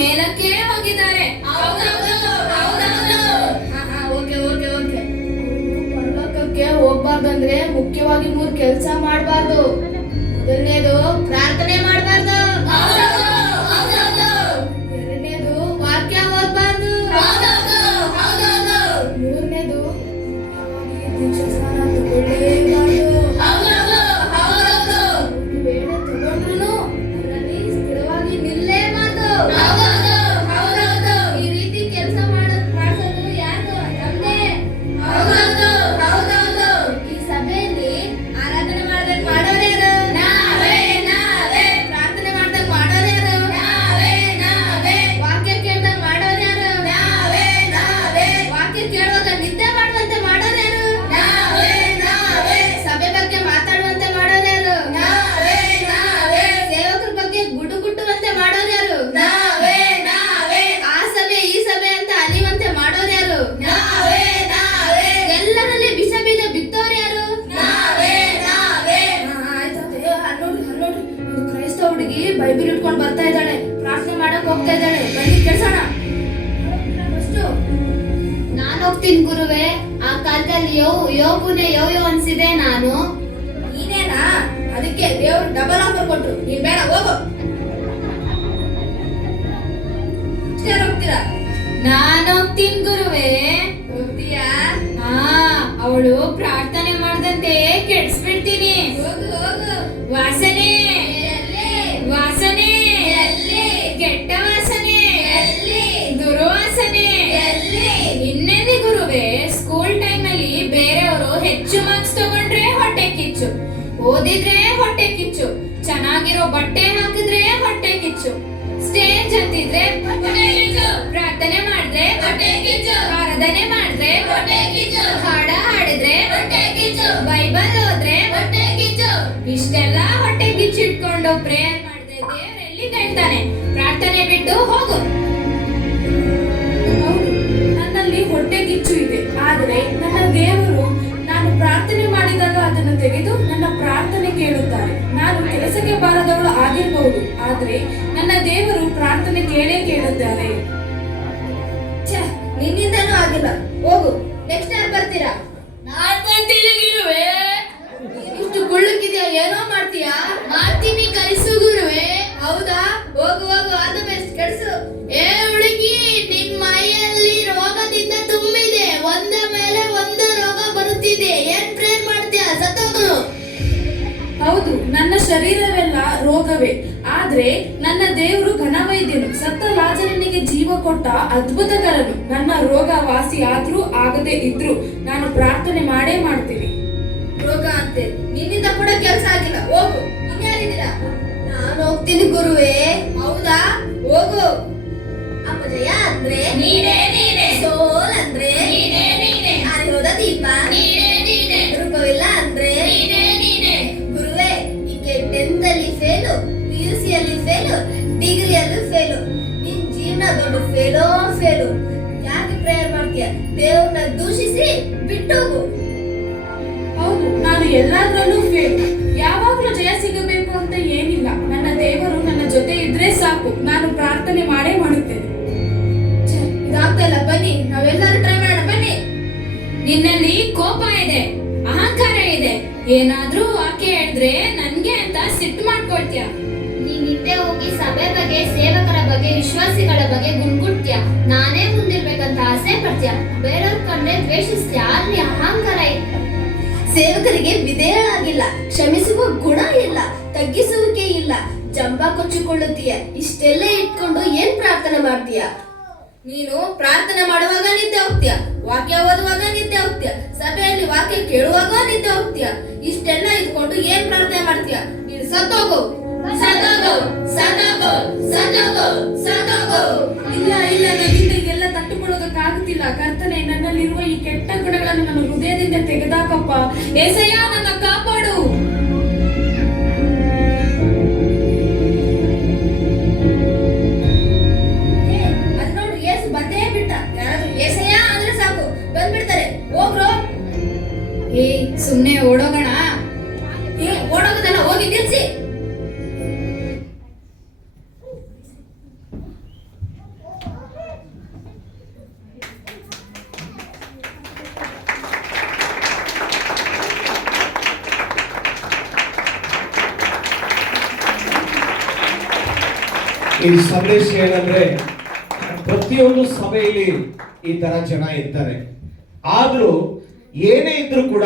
ಮೇಲಕ್ಕೆ ಹೋಗಿದ್ದಾರೆ. ಪರಲೋಕಕ್ಕೆ ಹೋಗ್ಬಾರ್ದಂದ್ರೆ ಮುಖ್ಯವಾಗಿ 3 ಕೆಲಸ ಮಾಡಬಾರ್ದು. ಮೊದಲನೇದು ಪ್ರಾರ್ಥನೆ ಮಾಡಬಾರ್ದು. ಎರಡನೇದು ವಾಕ್ಯ ಓದಬಾರ್ದು. ಮೂರನೇದು ದೀಕ್ಷಾ ಸ್ನಾನ ತಗೊಳ್ಳೇಬಾರ್ದು. ವೇಳೆ ತಗೊಂಡ್ರು ಅದರಲ್ಲಿ ಸ್ಥಿರವಾಗಿ ನಿಲ್ಲೇಬಾರ್ದು. ಈ ರೀತಿ ಕೆಲಸ ಮಾಡಿಸೋದು ಯಾರು? ನಮ್ದೇ. ಈ ಸಭೆಯಲ್ಲಿ ಆರಾಧನೆ ಮಾಡ್ದಾಗ ಮಾಡೋರು ಯಾರು? ಪ್ರಾರ್ಥನೆ ಮಾಡ್ದಾಗ ಮಾಡೋರು ಯಾರು? ವಾಕ್ಯ ಕೇಳ್ದಾಗ ಮಾಡೋರು ಯಾರು? ವಾಕ್ಯ ಕೇಳುವಾಗ ನಿದ್ದೆ ಮಾಡುವಂತೆ ಮಾಡೋರು ಯಾರು? ಸಭೆ ಬಗ್ಗೆ ಮಾತಾಡುವಂತೆ ಮಾಡೋರು ಯಾರು? ಸೇವಕರ ಬಗ್ಗೆ ಗುಡುಗುಟ್ಟುವಂತೆ ಮಾಡೋರು ಯಾರು? ಆ ಸಭೆ ಈ ಸಭೆ ಅಂತ ಅಲಿಯುವಂತೆ ಮಾಡೋರು ಯಾರು? ಎಲ್ಲರಲ್ಲಿ ವಿಷ ಬೀಜ ಬಿತ್ತೋರು ಯಾರು? ನೋಡ್ರಿ, ಒಂದು ಕ್ರೈಸ್ತ ಹುಡುಗಿ ಬೈಬಲ್ ಇಟ್ಕೊಂಡು ಬರ್ತಾ ಇದ್ದಾಳೆ, ಪ್ರಾರ್ಥನೆ ಮಾಡಕ್ ಹೋಗ್ತಾ ಇದ್ದಾಳೆ. ಬನ್ನಿ ಕೆಲ್ಸೋಣ. ನಾನು ಹೋಗ್ತೀನಿ ಗುರುವೆ. ಆ ಕಾಲದಲ್ಲಿ ಯೋಗುನೆ ಯೋಯೋ ಅನ್ಸಿದೆ ನಾನು. ನೀನೇನಾ? ಅದಕ್ಕೆ ದೇವ್ರು ಡಬಲ್ ಆಫರ್ ಕೊಟ್ರು. ನೀನ್ ಬೇಡ, ಹೋಗು. ಇಷ್ಟೇ ಹೋಗ್ತೀರಾ? ನಾನು ಹೋಗ್ತೀನಿ ಗುರುವೆ. ಹೋಗ್ತೀಯಾ? ಅವಳು ಪ್ರಾರ್ಥನೆ ಮಾಡದಂತೆ ಕೆಡ್ಸ್ಬಿಡ್ತೀನಿ. ಹೋಗು ಹೋಗು. ವಾಸನೆ ಎಲ್ಲಿ? ವಾಸನೆ ಎಲ್ಲಿ? ಕೆಟ್ಟ ವಾಸನೆ ಎಲ್ಲಿ? ದುರ್ವಾಸನೆ ಎಲ್ಲಿ? ಇನ್ನೆಲ್ಲಿ ಗುರುವೆ? ಸ್ಕೂಲ್ ಟೈಮಲ್ಲಿ ಬೇರೆಯವರು ಹೆಚ್ಚು ಮಾರ್ಕ್ಸ್ ತಗೊಂಡ್ರೆ ಹೊಟ್ಟೆ ಕಿಚ್ಚು, ಓದಿದ್ರೆ ಹೊಟ್ಟೆ ಕಿಚ್ಚು, ಚೆನ್ನಾಗಿರೋ ಬಟ್ಟೆ ಹಾಕಿದ್ರೆ ಹೊಟ್ಟೆ ಕಿಚ್ಚು, ಸ್ಟೇಜ್ ಹತ್ತಿದ್ರೆ ಹೊಟ್ಟೆ ಕಿಚ್ಚು, ಪ್ರಾರ್ಥನೆ ಮಾಡಿದ್ರೆ ಹೊಟ್ಟೆ ಕಿಚ್ಚು, ಆರಾಧನೆ ಮಾಡಿದ್ರೆ ಹೊಟ್ಟೆ ಕಿಚ್ಚು, ಹಾಡ ಹಾಡಿದ್ರೆ ಹೊಟ್ಟೆ ಕಿಚ್ಚು, ಬೈಬಲ್ ಓದ್ರೆ ಹೊಟ್ಟೆ ಕಿಚ್ಚು. ಇಷ್ಟೆಲ್ಲ ಹೊಟ್ಟೆ ಕಿಚ್ಚು ಇಟ್ಕೊಂಡು ಪ್ರೇಯರ್ ಮಾಡಿದ್ರೆ ದೇವ್ರು ಎಲ್ಲಿ ಕೇಳ್ತಾನೆ? ಪ್ರಾರ್ಥನೆ ಬಿಟ್ಟು ಹೋಗು. ಹೌದು, ನನ್ನಲ್ಲಿ ಹೊಟ್ಟೆ ಕಿಚ್ಚು ಇದೆ. ಆದರೆ ನನ್ನ ದೇವರು ನಾನು ಪ್ರಾರ್ಥನೆ ಮಾಡಿದಾಗ ಅದನ್ನು ತೆಗೆದು ನನ್ನ ಪ್ರಾರ್ಥನೆ ಕೇಳುತ್ತಾರೆ. ನಾನು ಕೆಲಸಕ್ಕೆ ಬಾರದವಳು ಆಗಿರಬಹುದು, ಆದರೆ ನನ್ನ ದೇವರು ಪ್ರಾರ್ಥನೆ ಕೇಳುತ್ತಾರೆ. ನಿನ್ನಿಂದನೂ ಆಗಿಲ್ಲ. ಹೋಗು. ನೆಕ್ಸ್ಟ್ ಯಾರು ಬರ್ತೀರಾ? ನಾನ್ ಬರ್ತೀನಿ ಗುರುವೆ. ಇಷ್ಟು ಗುಳ್ಳುಕಿದ್ಯಾ? ಏನೋ ಮಾಡ್ತೀಯಾ? ಮಾಡ್ತೀನಿ, ಕಲಿಸು ಗುರುವೆ. ಹೌದಾ? ಹೋಗು ಹೋಗು. ಆದ ಬೆಸ್ಟ್. ಕೆಡ್ಸು. ಏ ಹುಡುಗಿ, ನಿನ್ ಮೈಯಲ್ಲಿ ರೋಗದಿಂದ ತುಂಬಿದೆ. ಒಂದ ಮೇಲೆ ಒಂದು ರೋಗ ಬರುತ್ತಿದೆ. ಏನ್ ಪ್ರೇರ್ ಮಾಡ್ತೀಯ? ಸತ್ತೋಗು. ಹೌದು, ನನ್ನ ಶರೀರವೆಲ್ಲ ರೋಗವೇ. ಆದ್ರೆ ನನ್ನ ದೇವರು ಘನವೈದ್ಯನು. ಸತ್ತ ಲಾಜರನಿಗೆ ಜೀವ ಕೊಟ್ಟ ಅದ್ಭುತಕರನು. ನನ್ನ ರೋಗ ವಾಸಿ ಆದ್ರೂ ಆಗದೆ ಇದ್ರು ನಾನು ಪ್ರಾರ್ಥನೆ ಮಾಡೇ ಮಾಡ್ತೀನಿ. ರೋಗ ಅಂತೆ ನಿನ್ನಿಂದ ಕೂಡ ಕೆಲಸ ಆಗಿಲ್ಲ. ಹೋಗು. ಇನ್ಯಾರಿದ್ದೀರಾ? ನಾನು ಹೋಗ್ತೀನಿ ಗುರುವೆ. ಹೌದಾ? ಹೋಗು. ಅಪಜಯ ಅಂದ್ರೆ ನೀನೇ ನೀನೇ, ಸೋಲ್ ಅಂದ್ರೆ ನೀನೇ ಆರಿಹೋದ ದೀಪ, ನೀನೇ ರೂಪವಿಲ್ಲ ಅಂದ್ರೆ ನೀನೇ. ಗುರುವೆ, ಈಕೆ 10th ಅಲ್ಲಿ ಫೇಲು, PUC ಅಲ್ಲಿ ಫೇಲು, ಡಿಗ್ರಿಯಲ್ಲೂ ಫೇಲು. ನಿನ್ ಜೀವನ ದೊಡ್ಡ ಫೇಲು. ಯಾಕೆ ಪ್ರೇಯರ್ ಮಾಡ್ತೀಯ? ದೇವ್ರನ್ನ ದೂಷಿಸಿ ಬಿಟ್ಟೋಗು. ಹೌದು, ನಾನು ಎಲ್ಲಾದ್ರಲ್ಲೂ ಫೇಲ್. ಯಾವಾಗ್ಲೂ ಜಯ ಸಿಗಬೇಕು ಅಂತ ಏನಿಲ್ಲ. ನನ್ನ ದೇವರು ನನ್ನ ಜೊತೆ ಇದ್ರೆ ಸಾಕು. ನಾನು ಪ್ರಾರ್ಥನೆ ಮಾಡೇ ಮಾಡುತ್ತೇನೆ. ಇದಾಗ್ತಾ ಇಲ್ಲ. ಬನ್ನಿ, ನಾವೆಲ್ಲರೂ ಟ್ರೈ ಮಾಡೋಣ. ಬನ್ನಿ. ನಿನ್ನಲ್ಲಿ ಕೋಪ ಇದೆ, ಅಹಂಕಾರ ಇದೆ. ಏನಾದ್ರೂ ವಾಕ್ಯ ಹೇಳಿದ್ರೆ ನನ್ಗೆ ಅಂತ ಸಿಟ್ಟು ಮಾಡ್ಕೊಳ್ತೀಯ. ನೀನ್ ಹಿಂದೆ ಹೋಗಿ ಸಭೆ ಬಗ್ಗೆ, ಸೇವಕರ ಬಗ್ಗೆ, ವಿಶ್ವಾಸಿಗಳ ಬಗ್ಗೆ ಗುಣ್ಗುಟ್ತೀಯ. ನಾನೇ ಮುಂದಿರ್ಬೇಕಂತ ಆಸೆ ಪಡ್ತೀಯ. ಬೇರೆಯವ್ರ ಕಂಡ್ರೆ ದ್ವೇಷಿಸ್ತೀಯ. ಅಲ್ಲಿ ಅಹಂಕಾರ ಇದೆ. ಸೇವಕರಿಗೆ ವಿಧೇಯರಾಗಿಲ್ಲ, ಕ್ಷಮಿಸುವ ಗುಣ ಇಲ್ಲ, ತಗ್ಗಿಸುವಿಕೆ ಇಲ್ಲ, ಜಂಬ ಕೊಚ್ಚಿಕೊಳ್ಳುತ್ತೀಯ. ಇಷ್ಟೆಲ್ಲ ಇಟ್ಕೊಂಡು ಏನ್ ಪ್ರಾರ್ಥನೆ ಮಾಡ್ತೀಯ? ನೀನು ಪ್ರಾರ್ಥನೆ ಮಾಡುವಾಗ ನಿದ್ದೆ ಹೋಗ್ತೀಯ, ವಾಕ್ಯ ಓದುವಾಗ ನಿದ್ದೆ ಹೋಗ್ತೀಯ, ಸಭೆಯಲ್ಲಿ ವಾಕ್ಯ ಕೇಳುವಾಗ ನಿದ್ದೆ ಹೋಗ್ತೀಯ. ಇಷ್ಟೆಲ್ಲ ಇಟ್ಕೊಂಡು ಏನ್ ಪ್ರಾರ್ಥನೆ ಮಾಡ್ತೀಯ? ನೀನು ಸತ್ತೋಗು. ಇಲ್ಲ, ನನ್ನಿಂದ ಇದೆಲ್ಲ ತಟ್ಟುಕೊಳ್ಳೋದಕ್ಕಾಗುತ್ತಿಲ್ಲ. ಕರ್ತನೆ, ನನ್ನಲ್ಲಿರುವ ಈ ಕೆಟ್ಟ ಗುಣಗಳನ್ನು ನನ್ನ ಹೃದಯದಿಂದ ತೆಗೆದಾಕಪ್ಪ. ಏಸಯ್ಯ, ನನ್ನ ಕಾಪಾಡು. ಅಲ್ಲಿ ನೋಡು, ಏಸು ಬಂದೇ ಬಿಟ್ಟ. ಯಾರಾದ್ರೂ ಏಸಯ್ಯ ಅಂದ್ರೆ ಸಾಕು ಬಂದ್ಬಿಡ್ತಾರೆ. ಹೋಗ್ರು. ಸುಮ್ನೆ ಓಡೋಗೋಣ. ಓಡೋಗೋದಲ್ಲ, ಹೋಗಿ ನಿಲ್ಸಿ. ಈ ಸಂದೇಶ ಏನಂದ್ರೆ ಪ್ರತಿಯೊಂದು ಸಭೆಯಲ್ಲಿ ಈ ತರ ಜನ ಇರ್ತಾರೆ, ಆದ್ರೂ ಏನೇ ಇದ್ರೂ ಕೂಡ